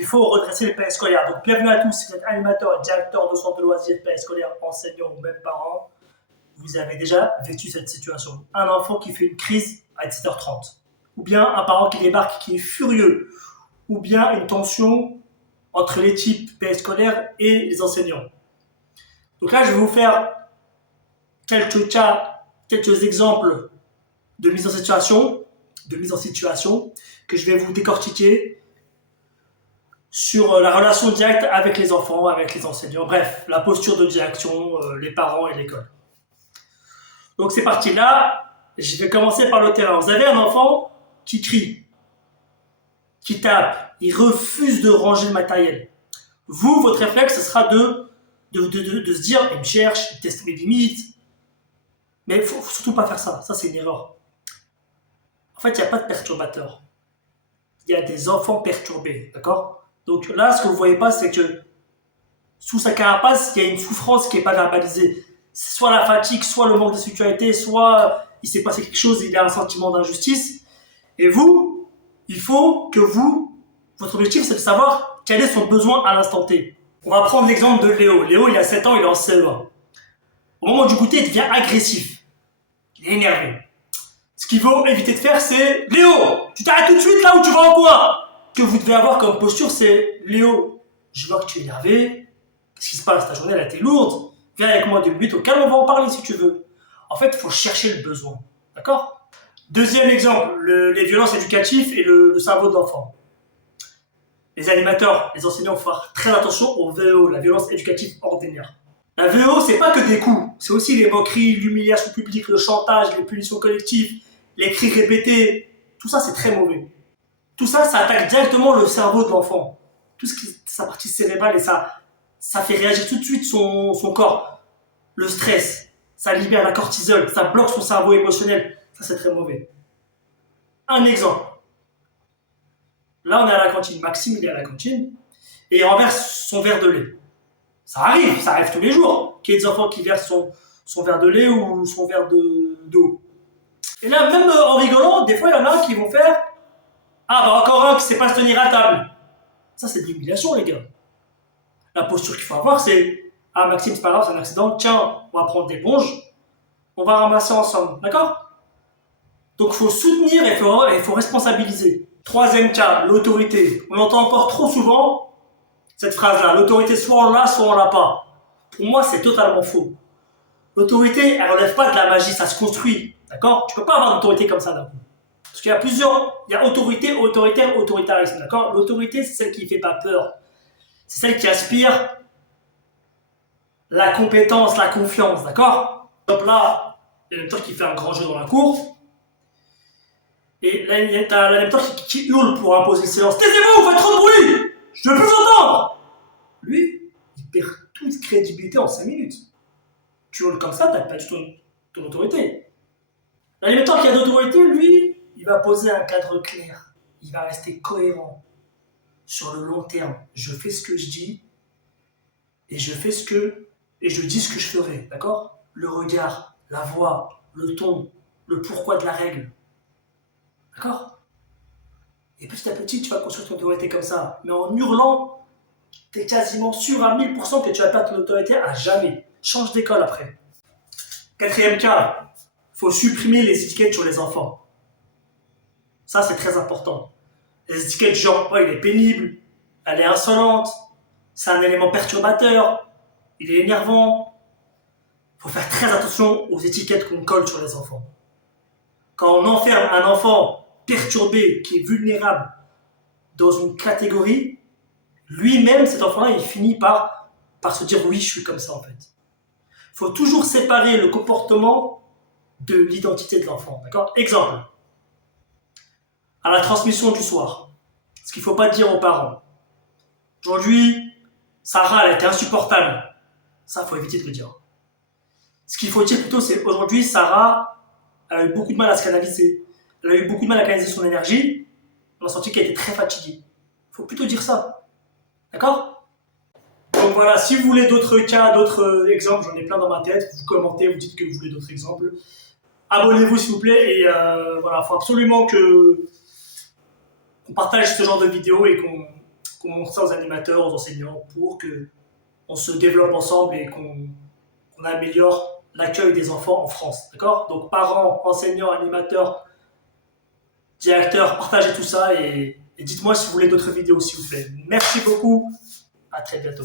Il faut redresser les périscolaires. Donc, bienvenue à tous. Si vous êtes animateur, directeur de centre de loisirs, périscolaire, enseignant ou même parent, vous avez déjà vécu cette situation. Un enfant qui fait une crise à 17h30. Ou bien un parent qui débarque qui est furieux. Ou bien une tension entre l'équipe périscolaire et les enseignants. Donc là, je vais vous faire quelques cas, quelques exemples de mise en situation, que je vais vous décortiquer sur la relation directe avec les enfants, avec les enseignants, bref, la posture de direction, les parents et l'école. Donc c'est parti, là, je vais commencer par le terrain. Vous avez un enfant qui crie, qui tape, il refuse de ranger le matériel. Vous, votre réflexe, ce sera de se dire, il me cherche, il teste mes limites. Mais il ne faut surtout pas faire ça, ça c'est une erreur. En fait, il n'y a pas de perturbateur. Il y a des enfants perturbés, d'accord? Donc là, ce que vous ne voyez pas, c'est que sous sa carapace, il y a une souffrance qui n'est pas verbalisée. C'est soit la fatigue, soit le manque de sécurité, soit il s'est passé quelque chose, il a un sentiment d'injustice. Et vous, il faut que votre objectif, c'est de savoir quel est son besoin à l'instant T. On va prendre l'exemple de Léo. Léo, il a 7 ans, il est en CE1. Au moment du goûter, il devient agressif. Il est énervé. Ce qu'il faut éviter de faire, c'est « Léo, tu t'arrêtes tout de suite là où tu vas en quoi ?» Ce que vous devez avoir comme posture, c'est « Léo, je vois que tu es énervé. Qu'est-ce qui se passe? Ta journée, elle a été lourde. Viens avec moi 2 minutes, au calme, on va en parler si tu veux. » En fait, il faut chercher le besoin. D'accord? Deuxième exemple, les violences éducatives et le cerveau de l'enfant. Les animateurs, les enseignants, faut faire très attention au VEO, la violence éducative ordinaire. La VEO, c'est pas que des coups, c'est aussi les moqueries, l'humiliation publique, le chantage, les punitions collectives, les cris répétés. Tout ça, c'est très mauvais. Tout ça, ça attaque directement le cerveau de l'enfant. Tout ce qui est sa partie cérébrale et ça fait réagir tout de suite son corps. Le stress, ça libère la cortisol, ça bloque son cerveau émotionnel. Ça, c'est très mauvais. Un exemple. Là, on est à la cantine. Maxime, il est à la cantine et il renverse son verre de lait. Ça arrive tous les jours qu'il y ait des enfants qui versent son verre de lait ou son verre d'eau. Et là, même en rigolant, des fois, il y en a qui vont faire « Ah, bah encore un qui sait pas se tenir à table. » Ça, c'est de l'humiliation, les gars. La posture qu'il faut avoir, c'est « Ah, Maxime, c'est pas grave, c'est un accident. Tiens, on va prendre l'éponge. On va ramasser ensemble. » D'accord? Donc, il faut soutenir et il faut responsabiliser. Troisième cas, l'autorité. On entend encore trop souvent cette phrase-là. L'autorité, soit on l'a, soit on l'a pas. Pour moi, c'est totalement faux. L'autorité, elle relève pas de la magie, ça se construit. D'accord? Tu peux pas avoir d'autorité comme ça d'un coup. Parce qu'il y a il y a autorité, autoritaire, autoritarisme. D'accord? L'autorité, c'est celle qui ne fait pas peur. C'est celle qui aspire la compétence, la confiance. D'accord? Donc là, il y a l'animateur qui fait un grand jeu dans la cour. Et là, il y a l'animateur qui hurle pour imposer le silence. Taisez-vous, vous faites trop de bruit! Je ne veux plus entendre! Lui, il perd toute crédibilité en 5 minutes. Tu hurles comme ça, tu n'as pas du tout ton autorité. L'animateur qui a d'autorité, lui, il va poser un cadre clair. Il va rester cohérent. Sur le long terme, je fais ce que je dis et je dis ce que je ferai. D'accord? Le regard, la voix, le ton, le pourquoi de la règle. D'accord? Et petit à petit, tu vas construire ton autorité comme ça. Mais en hurlant, tu es quasiment sûr à 1000% que tu vas perdre ton autorité à jamais. Change d'école après. Quatrième cas, il faut supprimer les étiquettes sur les enfants. Ça, c'est très important. Les étiquettes genre, oh, il est pénible, elle est insolente, c'est un élément perturbateur, il est énervant. Il faut faire très attention aux étiquettes qu'on colle sur les enfants. Quand on enferme un enfant perturbé, qui est vulnérable, dans une catégorie, lui-même, cet enfant-là, il finit par se dire oui, je suis comme ça en fait. Il faut toujours séparer le comportement de l'identité de l'enfant. D'accord? Exemple. À la transmission du soir. Ce qu'il ne faut pas dire aux parents. Aujourd'hui, Sarah, elle était insupportable. Ça, il faut éviter de le dire. Ce qu'il faut dire plutôt, c'est aujourd'hui, Sarah, elle a eu beaucoup de mal à se canaliser. Elle a eu beaucoup de mal à canaliser son énergie. On a senti qu'elle était très fatiguée. Il faut plutôt dire ça. D'accord? Donc voilà, si vous voulez d'autres cas, d'autres exemples, j'en ai plein dans ma tête. Vous commentez, vous dites que vous voulez d'autres exemples. Abonnez-vous s'il vous plaît. Et voilà, il faut absolument qu'on partage ce genre de vidéos et qu'on qu'on montre ça aux animateurs, aux enseignants, pour qu'on se développe ensemble et qu'on améliore l'accueil des enfants en France. D'accord? Donc parents, enseignants, animateurs, directeurs, partagez tout ça et dites-moi si vous voulez d'autres vidéos, s'il vous plaît. Merci beaucoup. À très bientôt.